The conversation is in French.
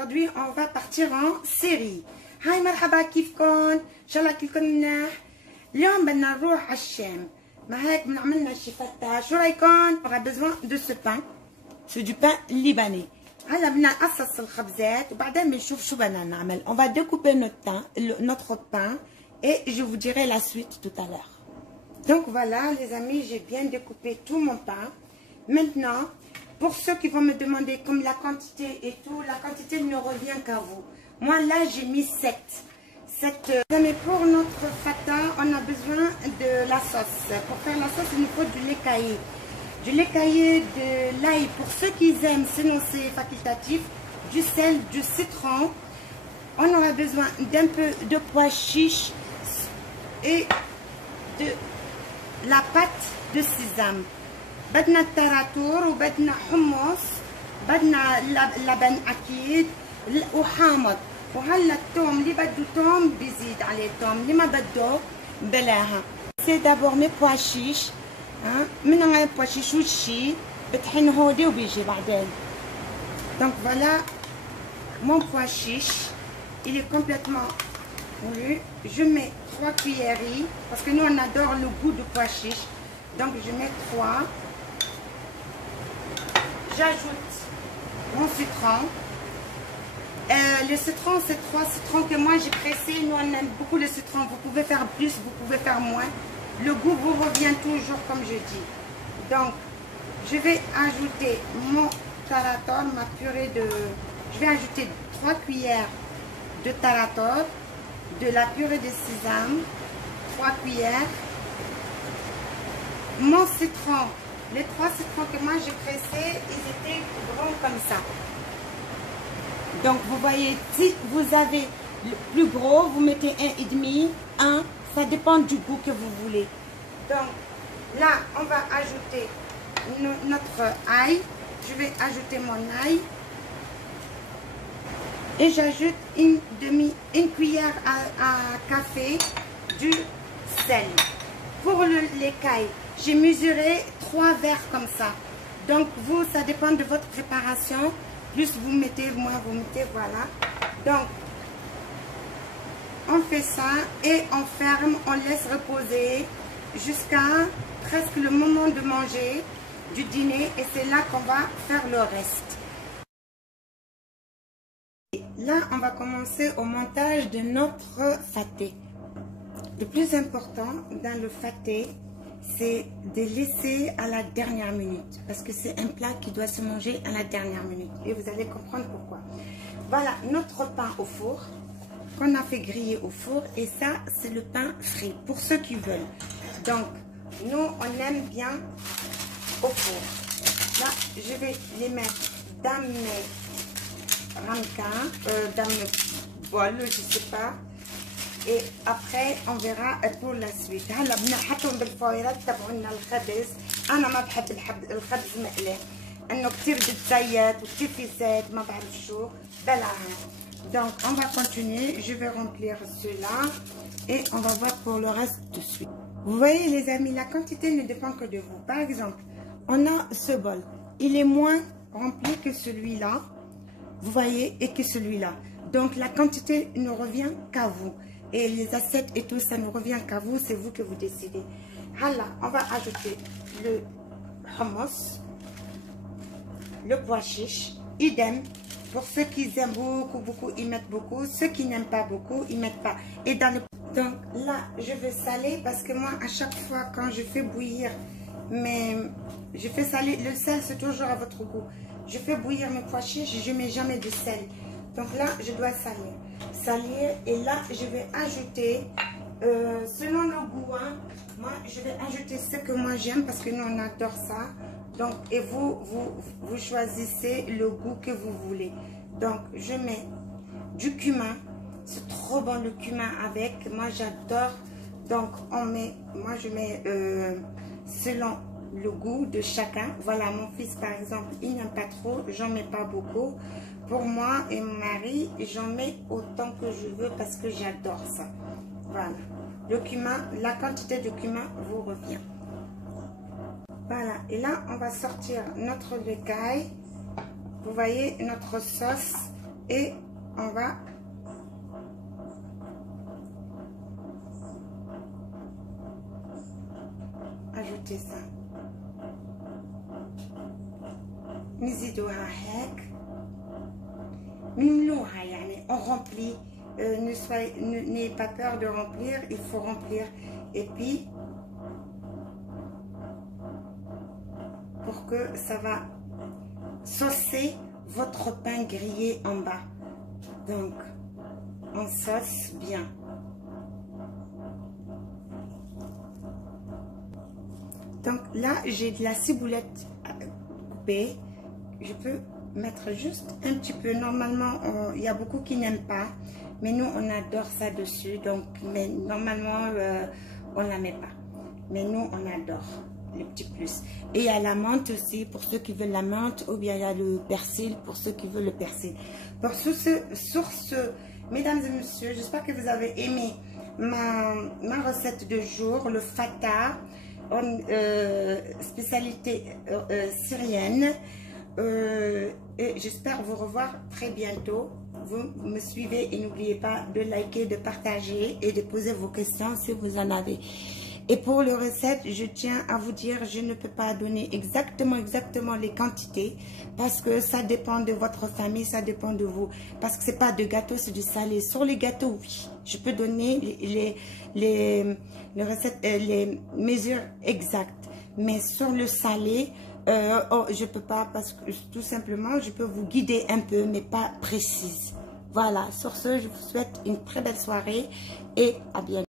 aujourd'hui on va partir en série. هاي مرحبا كيفكن؟ ان شاء الله كلكم منيح. اليوم بدنا نروح على الشام. ما هيك بنعملنا شي فتة، شو رايكم؟ On a besoin de ce pain. C'est du pain libanais. هلا بدنا نقصص الخبزات وبعدين بنشوف شو بدنا نعمل. On va découper notre pain et je vous dirai la suite tout à l'heure. Donc voilà les amis, j'ai bien découpé tout mon pain. Maintenant, pour ceux qui vont me demander comme la quantité et tout, la quantité ne revient qu'à vous. Moi là j'ai mis 7. Mais pour notre fata, on a besoin de la sauce. Pour faire la sauce, il nous faut du lait caillé. Du lait caillé, de l'ail pour ceux qui aiment, sinon c'est facultatif. Du sel, du citron. On aura besoin d'un peu de pois chiches et de la pâte de sésame. بدنا التراتور وبدنا حمص، بدنا لبن أكيد وحامض. وهلا الثوم اللي بده ثوم بيزيد عليه ثوم، اللي ما بده بلاها. سي دابور مي بوا شيش، من غير بوا شيش وشي بطحن هودي وبيجي بعدين. Donc voilà mon pois chiche, il est complètement moulu. Je mets 3 cuillerées parce que nous on adore le goût du pois chiche. Donc je mets 3. J'ajoute mon citron. Le citron, c'est 3 citrons que moi j'ai pressé. Nous on aime beaucoup le citron. Vous pouvez faire plus, vous pouvez faire moins. Le goût vous revient toujours comme je dis. Donc je vais ajouter mon tarator, ma purée de... Je vais ajouter 3 cuillères de tarator, de la purée de sésame, 3 cuillères. Mon citron, les 3 citrons que moi j'ai pressés, ils étaient grands comme ça. Donc vous voyez, si vous avez le plus gros, vous mettez 1,5, 1, ça dépend du goût que vous voulez. Donc là, on va ajouter notre ail. Je vais ajouter mon ail. Et j'ajoute une cuillère à café du sel. Pour l'écaille, j'ai mesuré 3 verres comme ça. Donc vous, ça dépend de votre préparation. Plus vous mettez, moins vous mettez, voilà. Donc, on fait ça et on ferme, on laisse reposer jusqu'à presque le moment de manger du dîner. Et c'est là qu'on va faire le reste. Et là, on va commencer au montage de notre faté. Le plus important dans le faté, c'est de laisser à la dernière minute. Parce que c'est un plat qui doit se manger à la dernière minute. Et vous allez comprendre pourquoi. Voilà notre pain au four, qu'on a fait griller au four. Et ça, c'est le pain frit, pour ceux qui veulent. Donc, nous, on aime bien au four. Là, je vais les mettre dans mes ramequins, dans mes bols, je ne sais pas. Et après on verra pour la suite. هلا بنحطهم بالفويرات تبعنا الخبز. انا ما بحب الخبز مقلي انه كثير بتزيت وكثير في زيت ما بعرف شو بلاها. Donc on va continuer, je vais remplir cela et on va voir pour le reste tout de suite. Vous voyez les amis, la quantité ne dépend que de vous. Par exemple, on a ce bol, il est moins rempli que celui-là, vous voyez, et que celui-là. Donc la quantité ne revient qu'à vous. Et les assiettes et tout, ça ne revient qu'à vous, c'est vous que vous décidez. Là, on va ajouter le hummus, le pois chiche, idem. Pour ceux qui aiment beaucoup, ils mettent beaucoup. Ceux qui n'aiment pas beaucoup, ils mettent pas. Et dans le... Donc là, je vais saler parce que moi, à chaque fois, quand je fais bouillir, je fais saler, le sel, c'est toujours à votre goût. Je fais bouillir mes pois chiches, je ne mets jamais de sel. Donc là, je dois salir et là, je vais ajouter, selon le goût, hein, moi, je vais ajouter ce que moi j'aime parce que nous, on adore ça. Donc, et vous choisissez le goût que vous voulez. Donc, je mets du cumin. C'est trop bon le cumin avec. Moi, j'adore. Donc, moi, je mets selon le goût de chacun. Voilà, mon fils, par exemple, il n'aime pas trop. J'en mets pas beaucoup. Pour moi et mon mari, j'en mets autant que je veux parce que j'adore ça. Voilà. Le cumin, la quantité de cumin vous revient. Voilà. Et là, on va sortir notre écaille. Vous voyez, notre sauce Et on va ajouter ça. نزيدوها هيك نملوها يعني on remplit. N'ayez pas peur de remplir, il faut remplir. Et puis pour que ça va saucer votre pain grillé en bas. Donc on sauce bien. Donc là j'ai de la ciboulette coupée. Je peux mettre juste un petit peu. Normalement il y a beaucoup qui n'aiment pas, mais nous on adore ça dessus. Donc mais normalement on la met pas, mais nous on adore le petit plus. Et il y a la menthe aussi pour ceux qui veulent la menthe, ou bien il y a le persil pour ceux qui veulent le persil. Pour sur ce mesdames et messieurs, j'espère que vous avez aimé ma recette de jour, le fata, spécialité syrienne. Et j'espère vous revoir très bientôt. Vous me suivez et n'oubliez pas de liker, de partager et de poser vos questions si vous en avez. Et pour les recettes, je tiens à vous dire, je ne peux pas donner exactement les quantités parce que ça dépend de votre famille, ça dépend de vous. Parce que c'est pas de gâteau, c'est du salé. Sur les gâteaux, oui, je peux donner les recettes, les mesures exactes. Mais sur le salé, je peux pas parce que tout simplement, je peux vous guider un peu, mais pas précise. Voilà, sur ce, je vous souhaite une très belle soirée et à bientôt.